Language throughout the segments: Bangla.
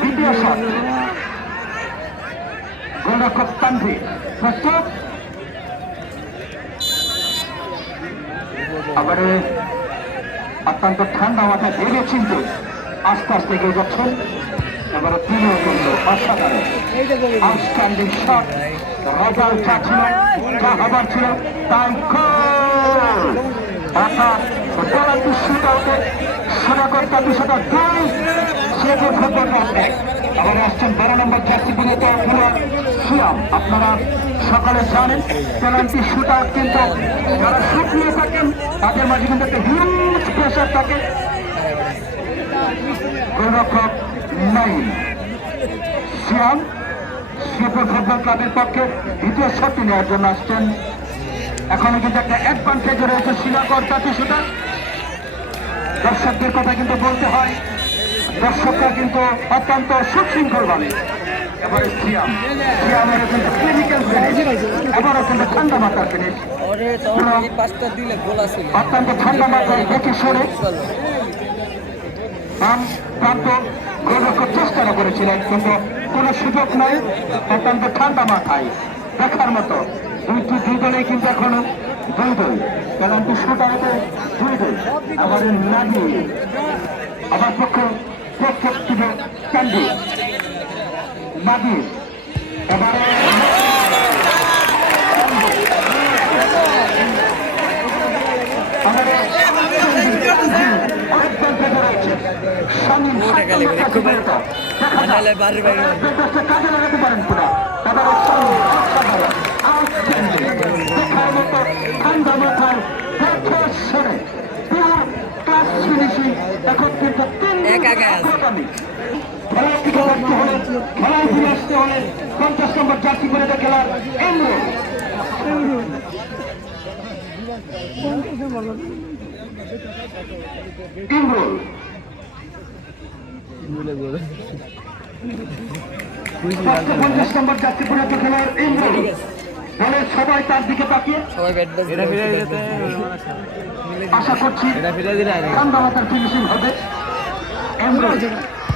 দ্বিতীয় শট গোলরক্ষক তানভীর প্রস্তুত আবারে অত্যন্ত ঠান্ডা মাথায় ভেবে চিনতে আস্তে আস্তে এগিয়ে যাচ্ছেন এবারে তিনিও কিন্তু অসাধারণ আউটস্ট্যান্ডিং শট রাজার যা ছিল যা শুট আউটে সোনাকর্তা দুশোটা দুই সেটি ফুটবল এক আবার আসছেন বারো নম্বর জার্সি খেলোয়াড় সিয়াম আপনারা সকালে জানেন পেনাল্টি শুট আউট কিন্তু যারা শুট নিয়ে থাকেন তাদের মাঝে কিন্তু একটা হিউজ প্রেশার থাকে গোলরক্ষক নাইন সিয়াম শিবপুর ফুটবল ক্লাবের পক্ষে দ্বিতীয় শটটি নেওয়ার জন্য আসছেন এখনও কিন্তু একটা অ্যাডভান্টেজ রয়েছে জাতি শুটা দর্শকদের কথা কিন্তু বলতে হয় দর্শকরা কিন্তু অত্যন্ত সুশৃঙ্খল ভাবে এবারে সিয়াম। সিয়ামের কিন্তু ক্লিনিক্যাল এবারও কিন্তু ঠান্ডা মাথার ফিনিশ অত্যন্ত ঠান্ডা মাথায় দেখে সরে বাম প্রান্ত গোলরক্ষক চেষ্টা করেছিলেন কিন্তু কোনো সুযোগ নাই অত্যন্ত ঠান্ডা মাথায়। দেখার মতো দুইটি দুই দলে। কিন্তু এখনও দুই দুই পেনাল্টি শুট আউটে দুই দুই আবার নাগি। আবার পক্ষ পক্ষ ছিল ক্যান্ডি নাগি। এবারে কাজে লাগাতে পারেন কিনা। খেলার পঞ্চাশ নম্বর জার্সি করে খেলার ইমরুল পঞ্চাশ নম্বর যাত্রী পরিণত খেলোয়াড় ইমরুল। সবাই তার দিকে তাকিয়ে সবাই ব্যাট বাজ এটা ফিরে দিলে আশা করছি এটা ফিরে দিলে মাথার ফিনিশিং হবে।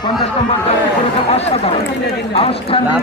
পঞ্চাশ নম্বর অসাধারণ। লাভ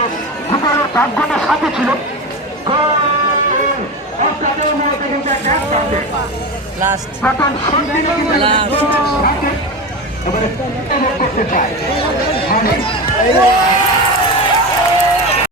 ভুটানের সাথে ছিল। এবারে করতে চায়।